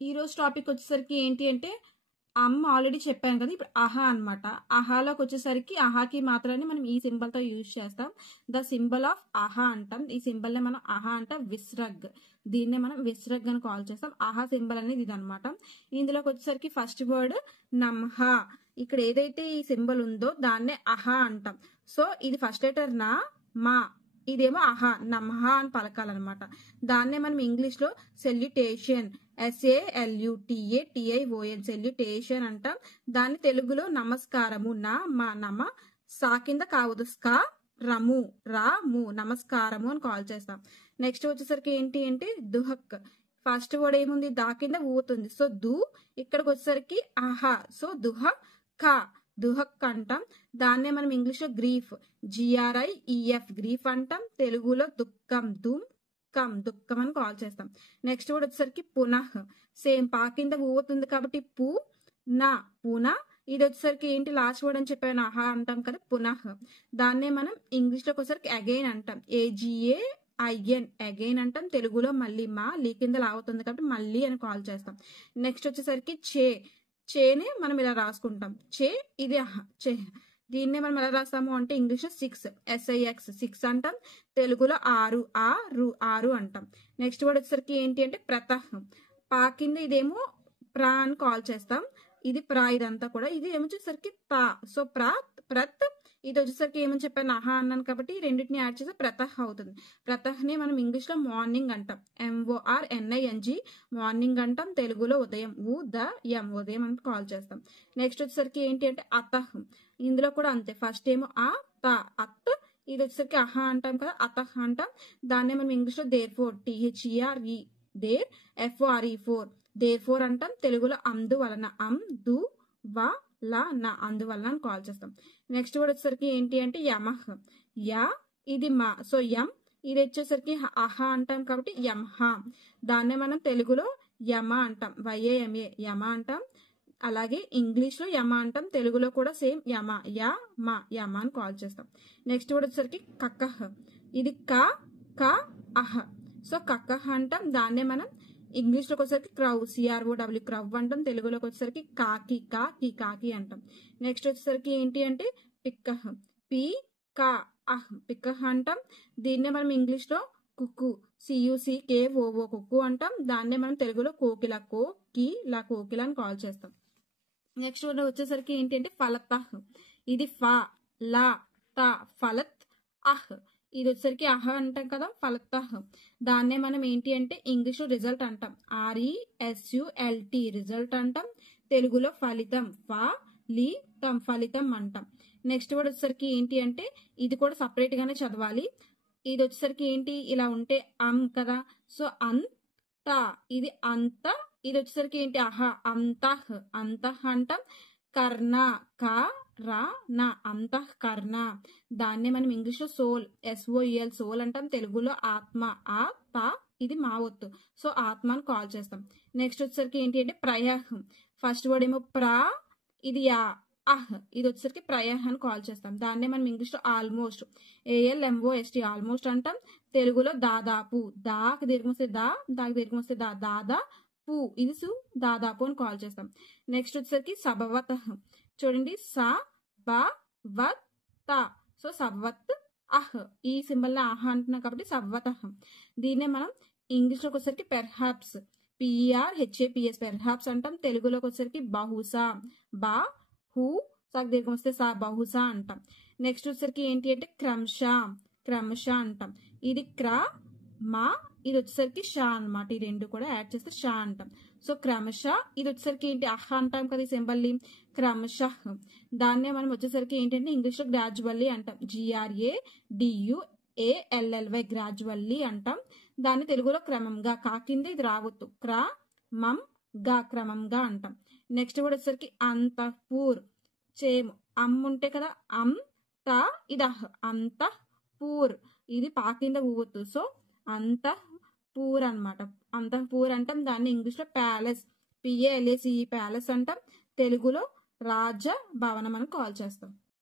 ఈ రోజు టాపిక్ వచ్చేసరికి ఏంటి అంటే అమ్మ ఆల్రెడీ చెప్పాను కదా. ఇప్పుడు అహా అన్నమాట. అహాలోకి వచ్చేసరికి అహాకి మాత్రాన్ని మనం ఈ సింబల్ తో యూజ్ చేస్తాం. ద సింబల్ ఆఫ్ అహా అంటాం. ఈ సింబల్ ని మనం అహా అంటాం. విస్రగ్, దీన్నే మనం విస్రగ్ అని కాల్ చేస్తాం. అహా సింబల్ అనేది ఇది అనమాట. ఇందులోకి వచ్చేసరికి ఫస్ట్ వర్డ్ నమ్హ. ఇక్కడ ఏదైతే ఈ సింబల్ ఉందో దాన్నే అహా అంటాం. సో ఇది ఫస్ట్ లెటర్ నా, మా, ఇదేమో అహా, నమ్హ అని పలకాలన్నమాట. దాన్నే మనం ఇంగ్లీష్ లో సెల్యుటేషన్, SALUTATION సెల్యుటేషన్ అంటాం. దాన్ని తెలుగులో నమస్కారము, నా, మా, నమ, సా కింద కావద్దు, స్కా, రము, రాము, నమస్కారము అని కాల్ చేస్తాం. నెక్స్ట్ వచ్చేసరికి ఏంటి అంటే దుహక్. ఫస్ట్ వర్డ్ ఏముంది, దా కింద ఊతుంది. సో దు, ఇక్కడికి వచ్చేసరికి ఆహా, సో దుహ ఖ, దుహక్ అంటాం. దాన్నే మనం ఇంగ్లీష్ లో గ్రీఫ్, GRIEF గ్రీఫ్ అంటాం. తెలుగులో దుఃఖం, దుఃఖం అని కాల్ చేస్తాం. నెక్స్ట్ వర్డ్ వచ్చేసరికి పునః. సేమ్ పా కింద ఊతుంది కాబట్టి పు, నా, పునా. ఇది వచ్చేసరికి ఏంటి, లాస్ట్ వర్డ్ అని చెప్పాను ఆహా అంటాం కదా, పునః. దాన్నే మనం ఇంగ్లీష్ లోకి వచ్చేసరికి అగైన్ అంటాం. AGAIN అగైన్ అంటాం. తెలుగులో మళ్ళీ, మా లీ కింద లావుతుంది కాబట్టి మళ్ళీ అని కాల్ చేస్తాం. నెక్స్ట్ వచ్చేసరికి చేనే మనం ఇలా రాసుకుంటాం. ఇది చే. దీన్నే మనం ఎలా రాస్తాము అంటే ఇంగ్లీష్ లో 6, SIX అంటాం. తెలుగులో ఆరు, ఆరు అంటాం. నెక్స్ట్ వర్డ్ వచ్చేసరికి ఏంటి అంటే ప్రతః. పా కింద ఇదేమో ప్రా అని కాల్ చేస్తాం. ఇది ప్రా, ఇదంతా కూడా. ఇది ఏమొచ్చేసరికి తా. సో ప్రత్. ఇది వచ్చేసరికి ఏమని చెప్పాను, ఆహా అన్నాను కాబట్టి రెండింటిని యాడ్ చేస్తే ప్రతః అవుతుంది. ప్రతఃని మనం ఇంగ్లీష్ లో మార్నింగ్ అంటాం. MORNING మార్నింగ్ అంటాం. తెలుగులో ఉదయం, ఉదయం అని కాల్ చేస్తాం. నెక్స్ట్ వచ్చేసరికి ఏంటి అంటే అతః. ఇందులో కూడా అంతే. ఫస్ట్ ఏమో అత్. ఇది వచ్చేసరికి అహా అంటాం కదా, అతః అంటాం. దాన్నే మనం ఇంగ్లీష్ లో therefore, THERE there, FORE therefore అంటాం. తెలుగులో అందువలన, అందువలన అని కాల్ చేస్తాం. నెక్స్ట్ వర్డ్ వచ్చేసరికి ఏంటి అంటే యమః. ఇది మా, సో యం. ఇది వచ్చేసరికి అహా అంటాం కాబట్టి యమహ. దాన్నే మనం తెలుగులో యమ అంటాం. YAMA యమ అంటాం. అలాగే ఇంగ్లీష్ లో యమ అంటాం. తెలుగులో కూడా సేమ్ యమ, యమ అని కాల్ చేస్తాం. నెక్స్ట్ వర్డ్ వచ్చేసరికి కక్కహ. ఇది క అహ. సో కక్కహ అంటాం. దాన్నే మనం ఇంగ్లీష్ లోకి వచ్చేసరికి క్రౌ, CROW క్రౌ అంటాం. తెలుగులోకి వచ్చేసరికి కాకి అంటాం. నెక్స్ట్ వచ్చేసరికి ఏంటి అంటే పిక్కహ. పిక్కహ అంటాం. దీన్నే మనం ఇంగ్లీష్ లో కుక్కు, CUCKOO కుక్కు అంటాం. దాన్నే మనం తెలుగులో కోకిల, కోకిల అని కాల్ చేస్తాం. నెక్స్ట్ వర్డ్ వచ్చేసరికి ఏంటి అంటే ఫలతః. ఇది ఫలత్ అహ్. ఇది వచ్చేసరికి అహ అంటాం కదా, ఫలతః. దాన్నే మనం ఏంటి అంటే ఇంగ్లీష్ లో రిజల్ట్ అంటాం. RESULT రిజల్ట్ అంటాం. తెలుగులో ఫలితం, ఫలితం అంటాం. నెక్స్ట్ వర్డ్ వచ్చేసరికి ఏంటి అంటే ఇది కూడా సపరేట్ గానే చదవాలి. ఇది వచ్చేసరికి ఏంటి, ఇలా ఉంటే కదా, సో ఇది అంత. ఇది వచ్చేసరికి ఏంటి అహ, అంతః అంటాం. కర్ణ, అంతఃకర్ణ. దాన్నే మనం ఇంగ్లీష్ లో సోల్, SOUL సోల్ అంటాం. తెలుగులో ఆత్మ, ఇది మా ఒత్తు, సో ఆత్మ అని కాల్ చేస్తాం. నెక్స్ట్ వచ్చేసరికి ఏంటి అంటే ప్రయహ్. ఫస్ట్ వర్డ్ ఏమో ఇది అహ్. ఇది వచ్చేసరికి ప్రయహ్ అని కాల్ చేస్తాం. దాన్నే మనం ఇంగ్లీష్ లో ఆల్మోస్ట్, ALMOST ఆల్మోస్ట్ అంటాం. తెలుగులో దాదాపు, దాకి దీర్ఘం వస్తే దాకి దీర్ఘం వస్తే దాదాపు, ఇది దాదాపు అని కాల్ చేస్తాం. నెక్స్ట్ వచ్చేసరికి సభవతః. చూడండి, సో సభవత్ అహ్. ఈ సింబల్ ని ఆహ్ అంటున్నాం కాబట్టి సభవతః. దీన్నే మనం ఇంగ్లీష్ లోకి వచ్చేసరికి పెర్హాప్స్, PERHAPS పెర్హాప్స్ అంటాం. తెలుగులోకి వచ్చేసరికి బహుశా, సాకి దీర్ఘం వస్తే బహుశా అంటాం. నెక్స్ట్ వచ్చేసరికి ఏంటి అంటే క్రమశ అంటాం. ఇది ఇది వచ్చేసరికి షా అన్నమాట. ఈ రెండు కూడా యాడ్ చేస్తే షా అంటాం. సో క్రమశ. ఇది వచ్చేసరికి ఏంటి అహ అంటాం కదా, ఈ సింబల్ ని క్రమశ. దాన్నే మనం వచ్చేసరికి ఏంటంటే ఇంగ్లీష్ లో గ్రాడ్యువల్లీ అంటాం. GRADUALLY గ్రాడ్యువల్లీ అంటాం. దాన్ని తెలుగులో క్రమంగా, కాకింద ఇది రావద్దు, క్రమంగా అంటాం. నెక్స్ట్ వర్డ్ వచ్చేసరికి అంతఃపూర్. సేమ్ ఉంటే కదా, ఇది అహ్, అంతఃపూర్. ఇది పాకింద ఊవద్దు, సో అంతఃపూర్ అన్నమాట. అంతఃపూర్ అంటాం. దాన్ని ఇంగ్లీష్ లో ప్యాలెస్, PALACE ప్యాలెస్ అంటాం. తెలుగులో రాజభవనం అని కాల్ చేస్తాం.